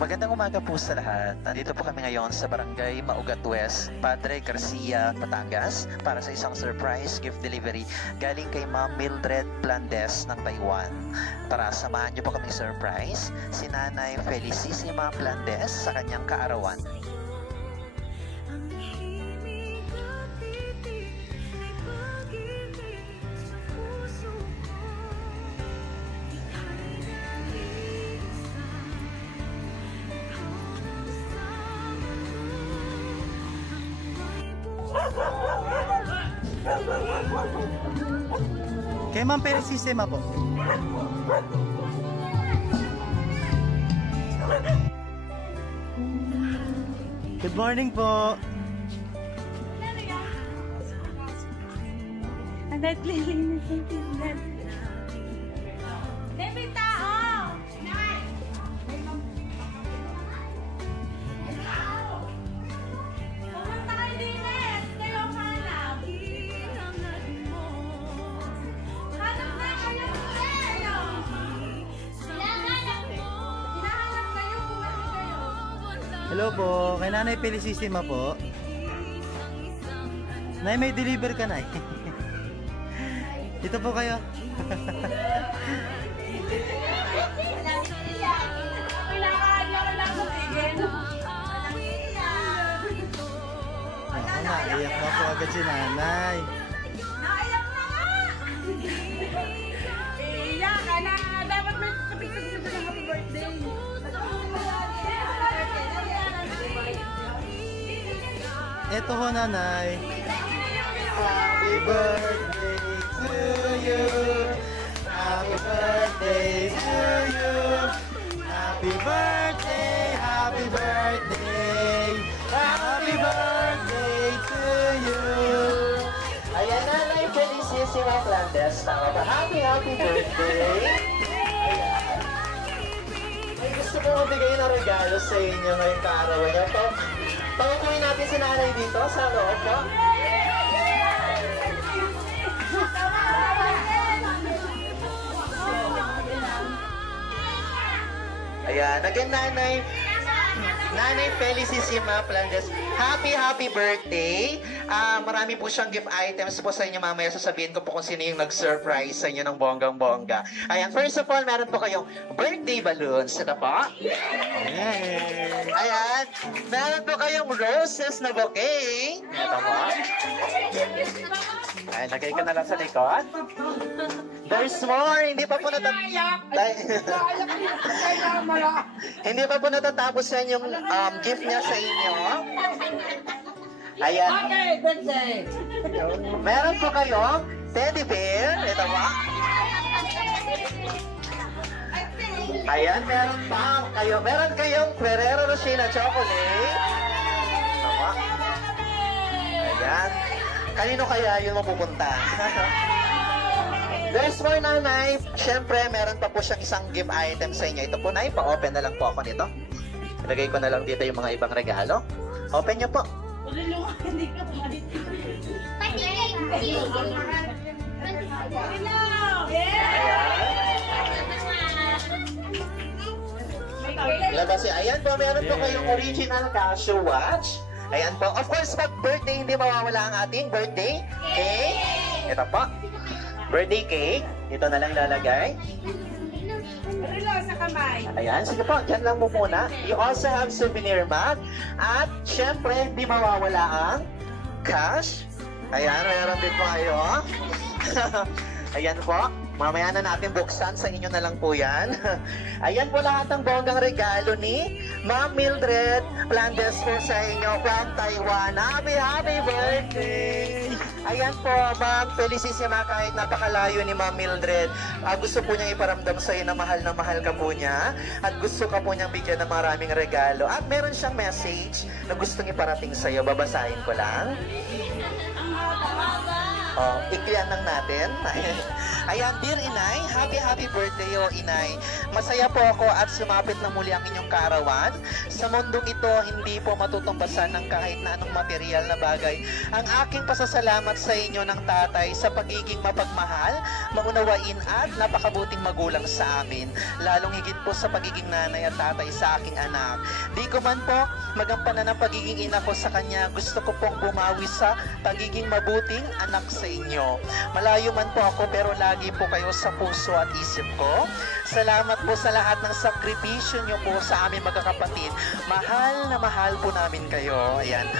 Magandang umaga po sa lahat. Nandito po kami ngayon sa Barangay Maugat West, Padre Garcia, Batangas para sa isang surprise gift delivery galing kay Ma'am Mildred Plandes ng Taiwan. Para samahan niyo po kami surprise si Nanay Felicissima Plandes sa kanyang kaarawan. Kay Ma'am Felicissima po. Good morning po. Ang naglilinis ng tingnan. David, tao! Pumunta kayo dinis! Kayo hanap! Hanap na kayo! Hinahanap kayo! Bumalik kayo! Hello po. Kay Nanay Felicissima po. Nay, may deliver ka, Nay. Dito po kayo. Ako na, iyak na po agad si Nanay. Naiyak na nga! Iyak ka na! Dapat may kapitag sa happy birthday. Eto ho, Nanay. Happy birthday to you. Happy birthday to you. Happy birthday, happy birthday. Happy birthday to you. Ayan, Nanay Felicissima Plandes. Tama ba? Happy birthday! May gusto ko mabigay na regalo sa inyo ngayong kaarawan niyo. Pangukuhin natin si Nanay dito sa loob po. Ayan, again Nanay Felicissima Plandes, happy birthday! Marami po siyang gift items po sa inyo mamaya. Sasabihin ko po kung sino yung nag-surprise sa inyo ng bonggang-bongga. Ayan, first of all, meron po kayong birthday balloons. Ito po. Ayan, meron po kayong roses na bouquet. Ito po. Ayan, lagay ka na lang sa likod. There's more. Hindi pa po Hindi pa po natatapos yan yung gift niya sa inyo. Ayan. Okay, birthday! Meron po kayong teddy bear. Ito ba? Ayan, meron pa kayo. Meron kayong Ferrero Rocher na chocolate. Ito ba? Ayan. Kanino kaya yun mapupunta? There's more, Nanay. Siyempre, meron pa po siyang isang gift item sa inyo. Ito po, Nay. Pa-open na lang po ako nito. Ilagay ko na lang dito yung mga ibang regalo. Open niyo po. Hindi ka Labas siya. Ayan po, meron po kayong original Casio watch. Ayan po. Of course, pag birthday, hindi mawawala ang ating birthday cake. Ito po. Birthday cake. Ito na lang lalagay. Relo sa kamay. Ayan, sige po, dyan lang mo muna. You also have souvenir mug. At, syempre, di mawawala ang cash. Ayan, meron din po kayo. Ayan po. Mamaya na natin buksan. Sa inyo na lang po yan. Ayan po lahat ng bonggang regalo ni Ma'am Mildred Plandes po sa inyo from Taiwan. Happy birthday! Ayan po, Ma'am Felicissima, kahit napakalayo ni Ma'am Mildred, gusto po niyang iparamdam sa iyo na mahal ka po niya at gusto ka po niyang bigyan ng maraming regalo. At meron siyang message na gustong iparating sa iyo. Babasahin ko lang. Oh, iklian lang natin. Ayan, dear Inay, happy birthday o Inay. Masaya po ako at sumapit na muli ang inyong kaarawan. Sa mundong ito, hindi po matutumbasan ng kahit na anong material na bagay. Ang aking pasasalamat sa inyo ng tatay sa pagiging mapagmahal, maunawain at napakabuting magulang sa amin. Lalong higit po sa pagiging nanay at tatay sa aking anak. Di ko man po magampanan ng pagiging ina ko sa kanya, gusto ko pong bumawi sa pagiging mabuting anak sa inyo. Malayo man po ako pero lagi po kayo sa puso at isip ko. Salamat po sa lahat ng sakripisyo nyo po sa aming magkakapatid. Mahal na mahal po namin kayo. Ayan.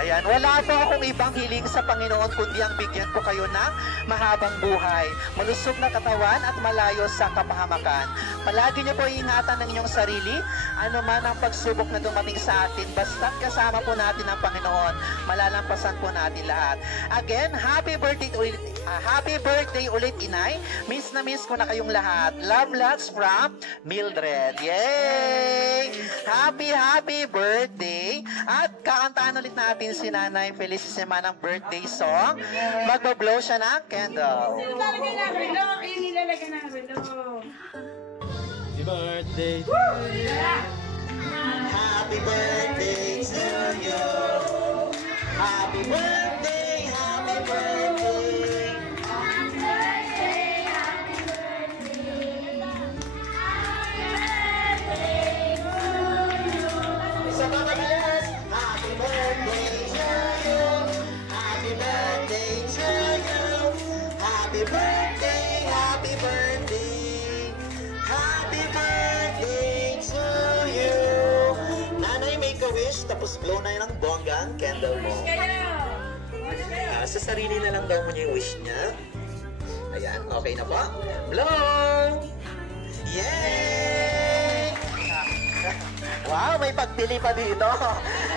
Ayan, wala po akong ibang hiling sa Panginoon kundi ang bigyan po kayo ng mahabang buhay, malusog na katawan at malayo sa kapahamakan. Palagi niyo po iingatan ng inyong sarili, ano man ang pagsubok na dumating sa atin, basta't kasama po natin ang Panginoon, malalampasan po natin lahat. Again, happy birthday ulit, Inay. Miss na miss ko na kayong lahat. Love lots from Mildred. Yay! Happy birthday! At kakantaan ulit natin si Nanay Felicissima ng birthday song. Magbablow siya ng candle. Ilalagay namin, no? Ilalagay namin, no? Happy birthday. Happy birthday to you. Happy birthday, happy birthday. Sa mga bilas, happy birthday to you. Happy birthday to you. Happy birthday, happy birthday. Happy birthday to you. Nanay, make a wish, tapos blow na yun ang bongga ang candle mo. Sa sarili na lang daw mo niya yung wish niya. Ayan, okay na ba? Blow! Yay! Wow, may pagpili pa dito.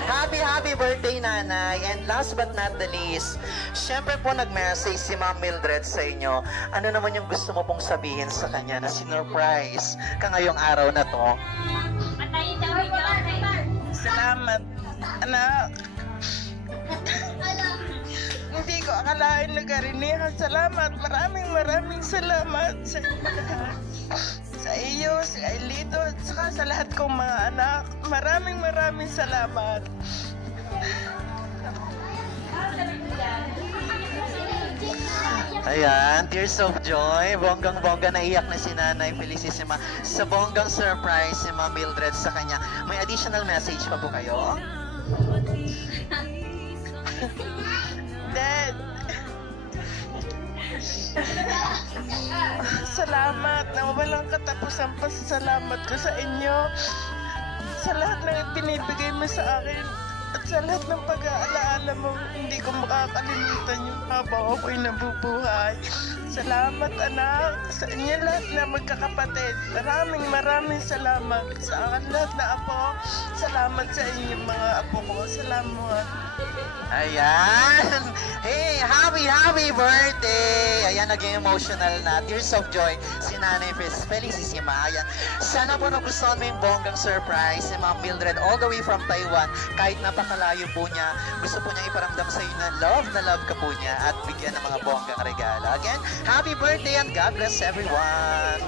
Happy birthday, Nanay. And last but not the least, syempre po nag-message si Ma'am Mildred sa inyo. Ano naman yung gusto mo pong sabihin sa kanya na sinurprise ka ngayong araw na to? Salamat, anak. Hindi ko akalain na karinihan. Salamat, maraming salamat sa inyo lahat. Sa iyo, sa Ailito, at saka sa lahat kong mga anak. Maraming salamat. Ayan, tears of joy. Bonggang-bongga naiyak na si Nanay Felicissima sa bonggang surprise si Ma'am Mildred sa kanya. May additional message pa po kayo? Dad, salamat na walang katapusan pa sa salamat ko sa inyo. Sa lahat ng binibigay mo sa akin at sa lahat ng pag-aalaala mo, hindi ko makakalimutan yung habang ako'y nabubuhay. Salamat, anak, sa inyo lahat na magkakapatid. Maraming salamat sa akin lahat na apo. Salamat sa inyo mga apo ko. Salamat. Ayan! Hey, happy birthday! Ayan, naging emotional na. Tears of joy si Nanay Felicissima. Ayan. Sana po nagustuhan mo yung bonggang surprise si Ma'am Mildred all the way from Taiwan. Kahit napakalayo po niya, gusto po niya iparamdam sa iyo na love ka po niya at bigyan ng mga bonggang regalo. Again, happy birthday and God bless everyone!